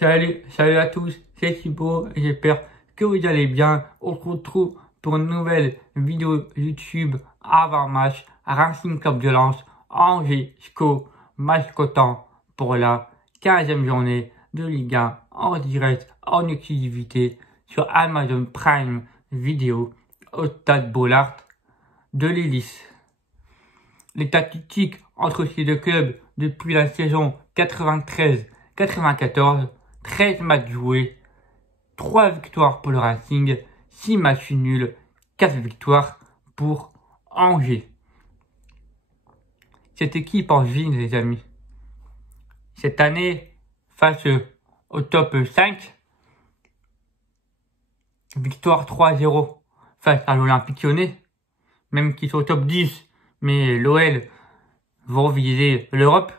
Salut à tous, c'est Thibaut et j'espère que vous allez bien. On se retrouve pour une nouvelle vidéo YouTube avant match Racing Club de Lens, Angers SCO, match cotant pour la 15e journée de Ligue 1 en direct, en exclusivité sur Amazon Prime Video au stade Bollaert de l'Hélice. Les statistiques entre ces deux clubs depuis la saison 93-94, 13 matchs joués, 3 victoires pour le Racing, 6 matchs nuls, 4 victoires pour Angers. Cette équipe en vit, les amis. Cette année, face au top 5, victoire 3-0 face à l'Olympique Lyonnais, même qu'ils sont au top 10, mais l'OL vont viser l'Europe.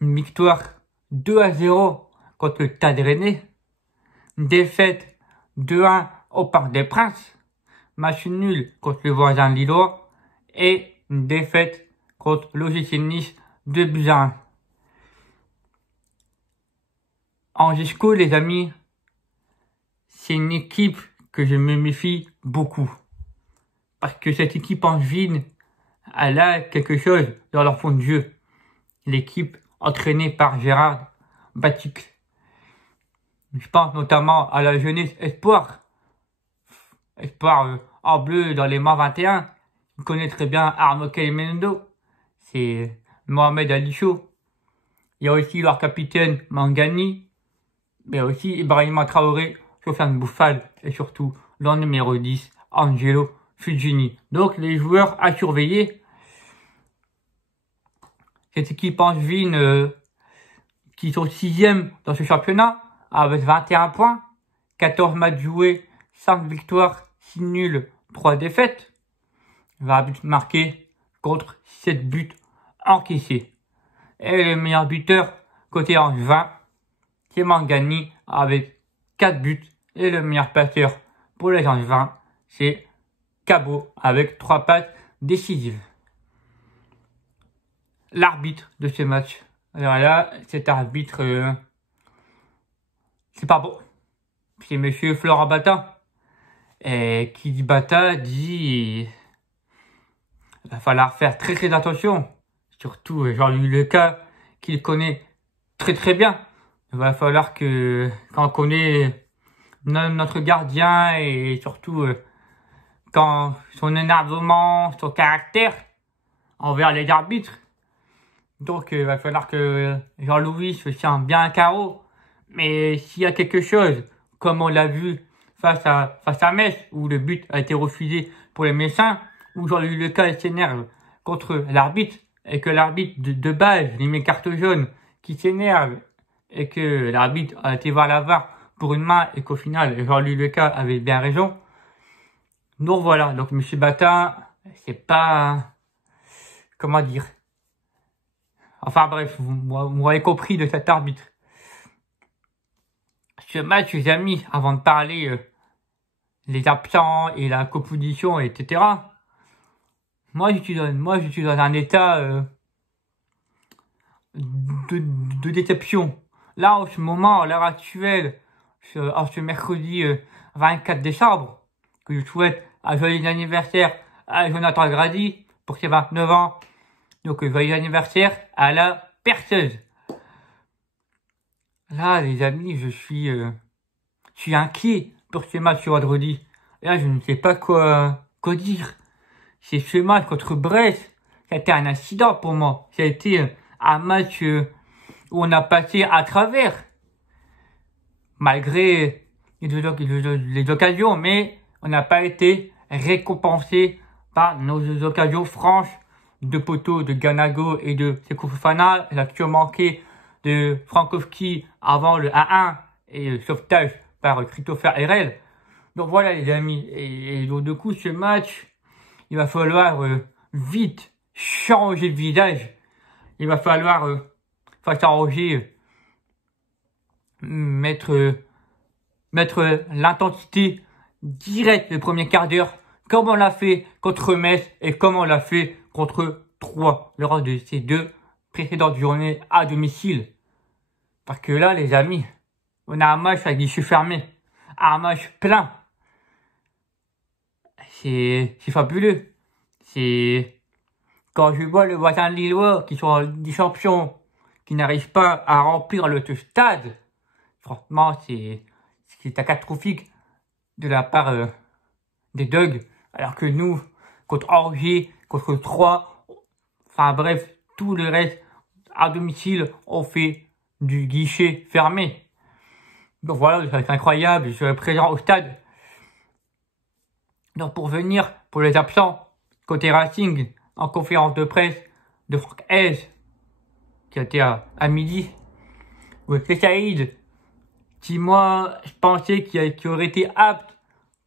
Une victoire 2-0 contre le Stade Rennais. Une défaite 2-1 au Parc des Princes. Match nul contre le voisin lillois. Et une défaite contre l'OGC Nice 2-1. Angers SCO, les amis, c'est une équipe que je me méfie beaucoup. Parce que cette équipe angevine, elle a quelque chose dans leur fond de jeu. L'équipe entraînée par Gérard Batic. Je pense notamment à la jeunesse Espoir. Espoir en bleu dans les mois 21. Vous connaissez très bien Arnaud Calimendo. C'est Mohamed Ali Chaud. Il y a aussi leur capitaine Mangani. Mais aussi Ibrahima Traoré, Sofiane Bouffal et surtout leur numéro 10, Angelo Fugini. Donc les joueurs à surveiller. Cette équipe angevine qui sont 6e dans ce championnat avec 21 points, 14 matchs joués, 5 victoires, 6 nuls, 3 défaites. 20 buts marqués contre 7 buts encaissés. Et le meilleur buteur côté angevin, c'est Mangani avec 4 buts. Et le meilleur passeur pour les angevins, c'est Cabot avec 3 passes décisives. L'arbitre de ce match. Alors là, cet arbitre, c'est pas bon. C'est monsieur Florent Bata. Et qui dit Bata dit il va falloir faire très attention. Surtout Jean-Louis Leca, qu'il connaît très bien. Il va falloir que, quand on connaît notre gardien et surtout quand son énervement, son caractère envers les arbitres. Donc il va falloir que Jean-Louis se tienne bien à carreau. Mais s'il y a quelque chose, comme on l'a vu face à Metz, où le but a été refusé pour les Messins, où Jean-Louis Leca s'énerve contre l'arbitre, et que l'arbitre de base lui met carte jaune, qui s'énerve, et que l'arbitre a été voir la VAR pour une main, et qu'au final Jean-Louis Leca avait bien raison. Donc voilà, donc monsieur Bata, c'est pas... comment dire... Enfin bref, vous m'avez compris de cet arbitre. Ce match, les amis, avant de parler les absents et la composition, etc. Moi, je suis dans un état de déception. Là, en ce moment, à l'heure actuelle, en ce mercredi 24 décembre, que je souhaite un joyeux anniversaire à Jonathan Grady pour ses 29 ans. Donc, joyeux anniversaire à la perceuse. Là, les amis, je suis inquiet pour ce match sur vendredi. Là, je ne sais pas quoi dire. C'est ce match contre Brest. Ça a été un incident pour moi. Ça a été un match où on a passé à travers. Malgré les occasions, mais on n'a pas été récompensé par nos occasions franches de poteaux de Ganago et de Seko Fofana. L'action manquée de Frankowski avant le 1-1 et le sauvetage par Christopher Herrel. Donc voilà les amis, et donc du coup ce match, il va falloir vite changer de visage. Il va falloir face à Angers mettre l'intensité directe le premier quart d'heure, comme on l'a fait contre Metz et comme on l'a fait contre Troyes lors de ces deux précédentes journées à domicile. Parce que là, les amis, on a un match à guichet fermé. Un match plein. C'est fabuleux. Quand je vois le voisin lillois qui sont en Ligue des Champions, qui n'arrivent pas à remplir le stade, franchement, c'est catastrophique de la part des Dogs. Alors que nous, contre Angers, contre Troyes, enfin bref, tout le reste, à domicile, on fait du guichet fermé. Donc voilà, c'est incroyable, je serai présent au stade. Donc pour venir, pour les absents, côté Racing, en conférence de presse de Franck Hez, qui a été à midi, Wesley Saïd, qui moi, je pensais qu'il aurait été apte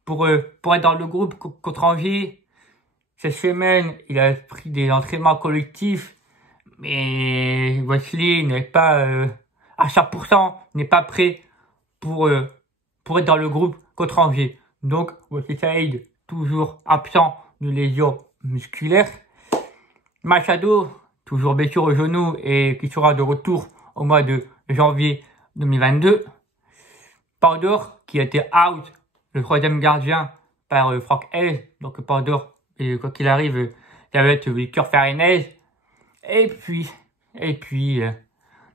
pour être dans le groupe contre Angers. Cette semaine, il a pris des entraînements collectifs, mais Wesley n'est pas à 100%, n'est pas prêt pour être dans le groupe contre Angers. Donc, Wesley Saïd, toujours absent de lésions musculaires. Machado, toujours blessure au genou et qui sera de retour au mois de janvier 2022. Pandor, qui a été out, le troisième gardien, par Franck Hez. Donc Pandor, quoi qu'il arrive, ça va être Victor Farinez. Et puis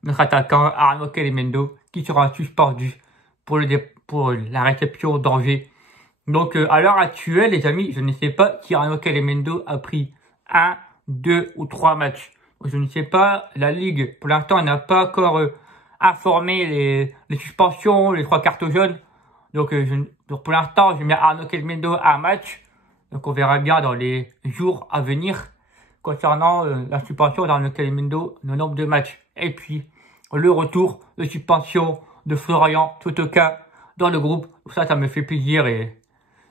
notre attaquant Arnaud Kelemendo, qui sera suspendu pour la réception d'Angers. Donc à l'heure actuelle, les amis, je ne sais pas si Arnaud Kelemendo a pris 1, 2 ou 3 matchs. Je ne sais pas, la Ligue, pour l'instant, n'a pas encore informé les suspensions, les 3 cartes jaunes. Donc pour l'instant, je mets Arnaud Kelemendo à un match. Donc on verra bien dans les jours à venir concernant la suspension d'Arnaud Kelemendo, le nombre de matchs. Et puis le retour de suspension de Florian Sotoka dans le groupe. Ça me fait plaisir et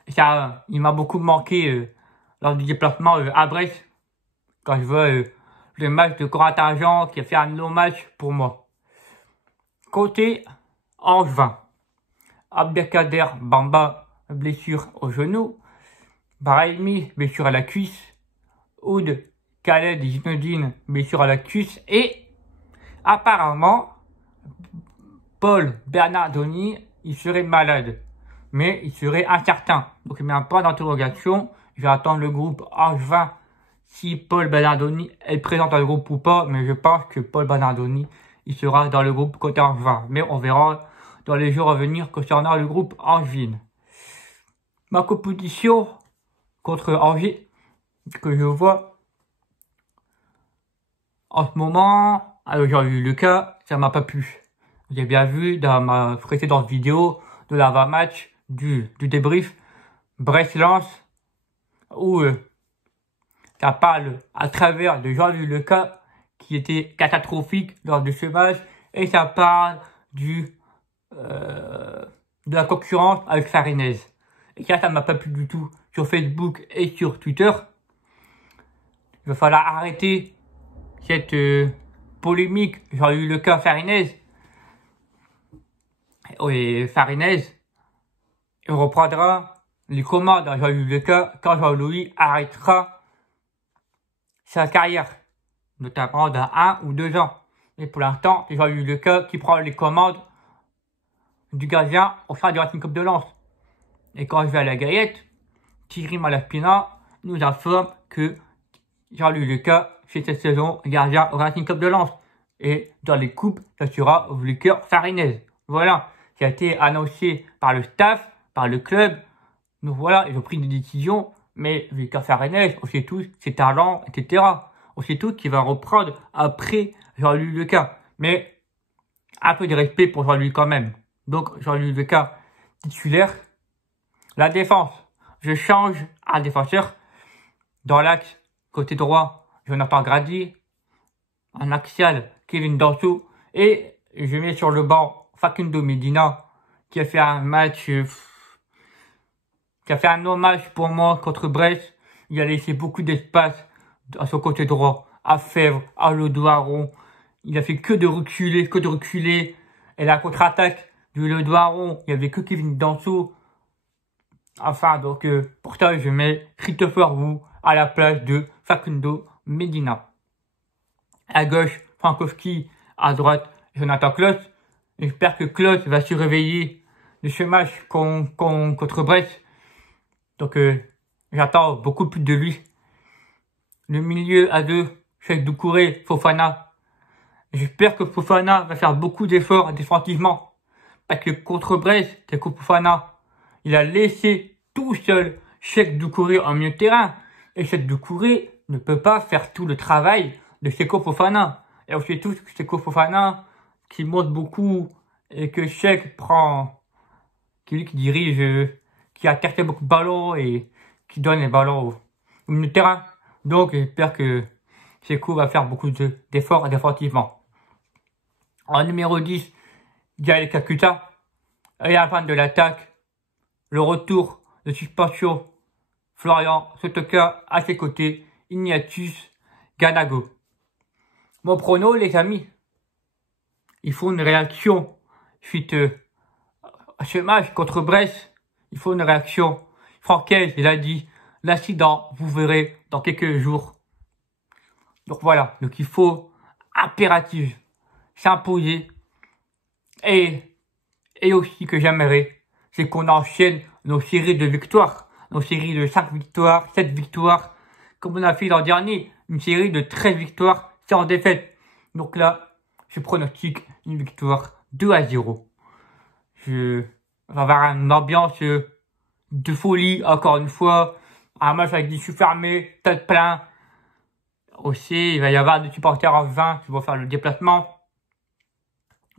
ça, il m'a beaucoup manqué lors du déplacement à Brest. Quand je vois le match de Corentin Jean qui a fait un long match pour moi. Côté Angevin, Abdelkader Bamba, blessure au genou. Brahimi, blessure à la cuisse. Oud Khaled Zinedine, blessure à la cuisse. Et apparemment, Paul Bernardoni, il serait malade. Mais il serait incertain. Donc il met un point d'interrogation. Je vais attendre le groupe Angevin si Paul Bernardoni est présent dans le groupe ou pas. Mais je pense que Paul Bernardoni, il sera dans le groupe côté Angevin. Mais on verra dans les jours à venir concernant le groupe Angevin. Ma composition contre Angers, que je vois en ce moment, avec Jean-Louis Lucas, ça m'a pas plu. Vous avez bien vu dans ma précédente vidéo de l'avant-match du débrief Brest-Lens, où ça parle à travers de Jean-Louis Lucas qui était catastrophique lors de ce match, et ça parle de la concurrence avec Farinez. Et ça m'a pas plu du tout sur Facebook et sur Twitter. Il va falloir arrêter cette polémique Jean-Louis Lucas Farinez. Et Farinez, il reprendra les commandes à Jean-Louis Lucas quand Jean-Louis arrêtera sa carrière, notamment dans 1 ou 2 ans. Mais pour l'instant, c'est Jean-Louis Lucas qui prend les commandes du gardien au sein du Racing Club de Lens. Et quand je vais à la Gaillette, Thierry Malaspina nous informe que Jean-Louis Lucas fait cette saison gardien au Racing Club de Lens. Et dans les coupes, ça sera Victor Farinez. Voilà, qui a été annoncé par le staff, par le club. Donc voilà, ils ont pris des décisions. Mais Victor Farinez, on sait tous ses talents, etc. On sait tous qu'il va reprendre après Jean-Louis Lucas. Mais un peu de respect pour Jean-Louis quand même. Donc Jean-Louis Lucas titulaire. La défense, je change un défenseur. Dans l'axe, côté droit, Jonathan Grady. En axial, Kevin Danso. Et je mets sur le banc Facundo Medina, qui a fait un match, qui a fait un non-match pour moi contre Brest. Il a laissé beaucoup d'espace à son côté droit, à Fèvre, à Ledoiron. Il a fait que de reculer. Et la contre-attaque du Ledoiron, il n'y avait que Kevin Danso. Enfin, donc, pour ça, je mets Christopher Wu à la place de Facundo Medina. À gauche, Frankowski. À droite, Jonathan Klaus. J'espère que Klose va se réveiller de ce match contre Brest. Donc, j'attends beaucoup plus de lui. Le milieu à deux, Cheikh Doucouré, Fofana. J'espère que Fofana va faire beaucoup d'efforts défensivement. Parce que contre Brest, c'est que Fofana, il a laissé tout seul Cheikh Doucouré en milieu de terrain. Et Cheikh Doucouré ne peut pas faire tout le travail de Seko Fofana. Et on sait tous que Seko Fofana, qui monte beaucoup, et que Cheikh prend, qui lui qui dirige, qui a capté beaucoup de ballons et qui donne les ballons au milieu de terrain. Donc j'espère que Seko va faire beaucoup d'efforts défensivement. En numéro 10, Gaël Kakuta. Et à la fin de l'attaque, le retour de suspension, Florian Sotoka à ses côtés, Ignatius Ganago. Mon prono, les amis, il faut une réaction suite à ce match contre Brest. Il faut une réaction. Francaise, il a dit, l'incident, vous verrez dans quelques jours. Donc voilà, donc il faut impératif s'imposer. Et aussi que j'aimerais, c'est qu'on enchaîne nos séries de victoires, nos séries de 5 victoires, 7 victoires, comme on a fait l'an dernier, une série de 13 victoires sans défaite. Donc là, je pronostique une victoire 2-0. On va avoir une ambiance de folie, encore une fois, un match avec des yeux fermés, tête plein. Aussi, il va y avoir des supporters en 20 qui vont faire le déplacement.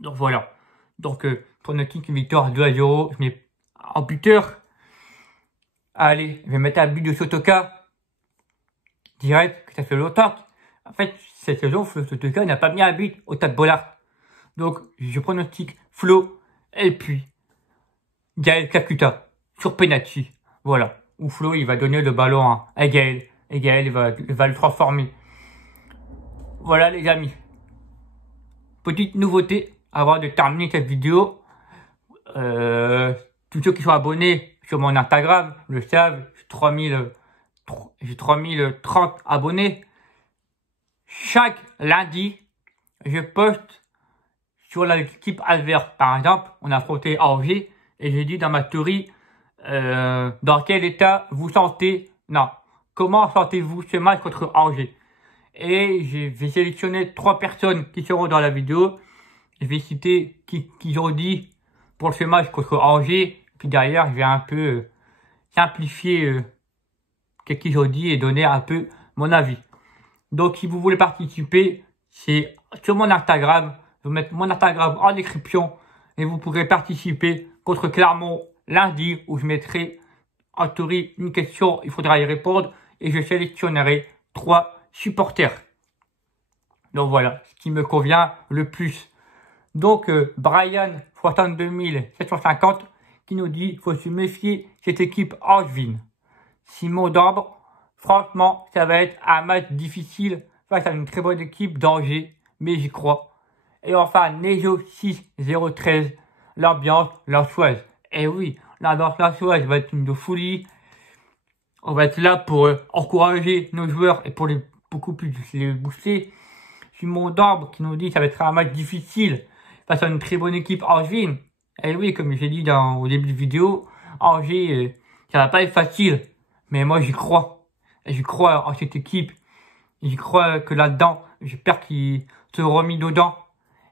Donc voilà. Donc, pronostic une victoire 2-0. Je mets en buteur. Allez, je vais mettre un but de Sotoka. Direct, que ça fait longtemps. En fait, cette saison, Sotoka n'a pas mis un but au Stade Bollard. Donc, je pronostique Flo. Et puis, Gaël Kakuta sur penalty. Voilà. Où Flo, il va donner le ballon à Gaël. Et Gaël, il va le transformer. Voilà, les amis. Petite nouveauté avant de terminer cette vidéo. Tous ceux qui sont abonnés sur mon Instagram le savent, j'ai 3030 abonnés. Chaque lundi, je poste sur l'équipe adverse. Par exemple, on a affronté Angers et j'ai dit dans ma théorie, dans quel état vous sentez, comment sentez-vous ce match contre Angers? Et je vais sélectionner 3 personnes qui seront dans la vidéo. Je vais citer qui ont dit pour ce match contre Angers. Puis derrière, je vais un peu simplifier ce qu'ils ont dit et donner un peu mon avis. Donc, si vous voulez participer, c'est sur mon Instagram. Je vais mettre mon Instagram en description. Et vous pourrez participer contre Clermont lundi où je mettrai en théorie une question. Il faudra y répondre. Et je sélectionnerai 3 supporters. Donc voilà, ce qui me convient le plus. Donc, Brian, 62 750, qui nous dit, faut se méfier, cette équipe angevine. Simon d'Ambre, franchement, ça va être un match difficile face à une très bonne équipe d'Angers, mais j'y crois. Et enfin, Nejo 6013, l'ambiance lançoise. Et oui, l'ambiance lançoise va être une de folie. On va être là pour encourager nos joueurs et pour beaucoup plus les booster. Simon d'Ambre qui nous dit, ça va être un match difficile face à une très bonne équipe Angers. Et oui, comme j'ai dit au début de vidéo, Angers, ça va pas être facile. Mais moi, j'y crois. Et j'y crois en cette équipe. J'y crois que là-dedans, j'espère qu'ils se remis dedans.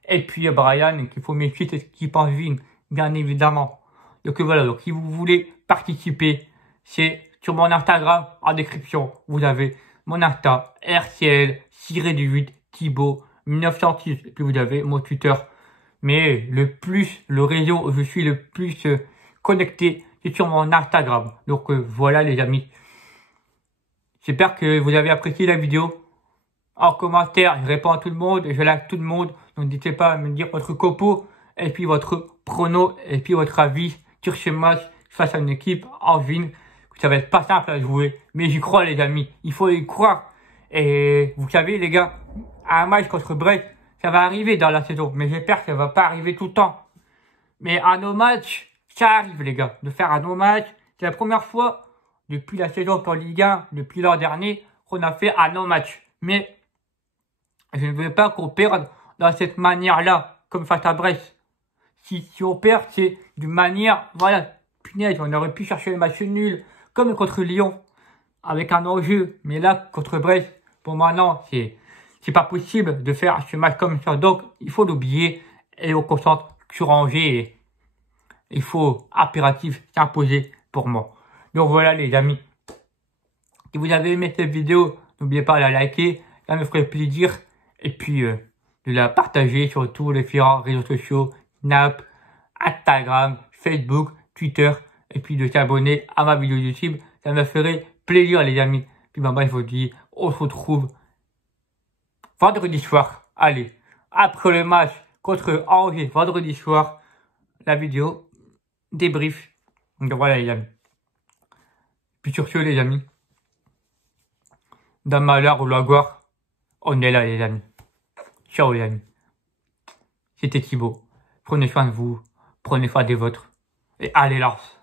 Et puis, Brian, qu'il faut méfier cette équipe Angers, bien évidemment. Donc voilà, donc si vous voulez participer, c'est sur mon Instagram, en description. Vous avez mon Insta, RCL-8, Thibaut, 1906. Et puis vous avez mon Twitter. Mais le réseau où je suis le plus connecté, c'est sur mon Instagram. Donc voilà les amis. J'espère que vous avez apprécié la vidéo. En commentaire, je réponds à tout le monde, je like tout le monde. Donc n'hésitez pas à me dire votre copo, et puis votre prono, et puis votre avis sur ce match face à une équipe angevine. Ça va être pas simple à jouer, mais j'y crois les amis. Il faut y croire. Et vous savez les gars, un match contre Brest, ça va arriver dans la saison, mais j'espère que ça va pas arriver tout le temps. Mais à nos matchs, ça arrive les gars, de faire un no match. C'est la première fois depuis la saison pour Ligue 1, depuis l'an dernier, qu'on a fait un no match. Mais je ne veux pas qu'on perde dans cette manière-là, comme face à Brest. si on perd, c'est d'une manière, voilà, punaise, on aurait pu chercher les matchs nuls, comme contre Lyon, avec un enjeu. Mais là, contre Brest, pour moi, non, c'est pas possible de faire ce match comme ça. Donc, il faut l'oublier et on concentre sur Angers. Et il faut impératif s'imposer pour moi. Donc voilà les amis. Si vous avez aimé cette vidéo, n'oubliez pas de la liker, ça me ferait plaisir. Et puis de la partager sur tous les différents réseaux sociaux, Snap, Instagram, Facebook, Twitter. Et puis de s'abonner à ma vidéo YouTube, ça me ferait plaisir les amis. Puis bah, je vous dis, on se retrouve vendredi soir. Allez, après le match contre Angers, vendredi soir, la vidéo débrief. Donc voilà les amis. Puis sur ce les amis, dans le malheur ou la gloire, on est là les amis. Ciao les amis. C'était Thibaut. Prenez soin de vous, prenez soin des vôtres. Et allez Lars.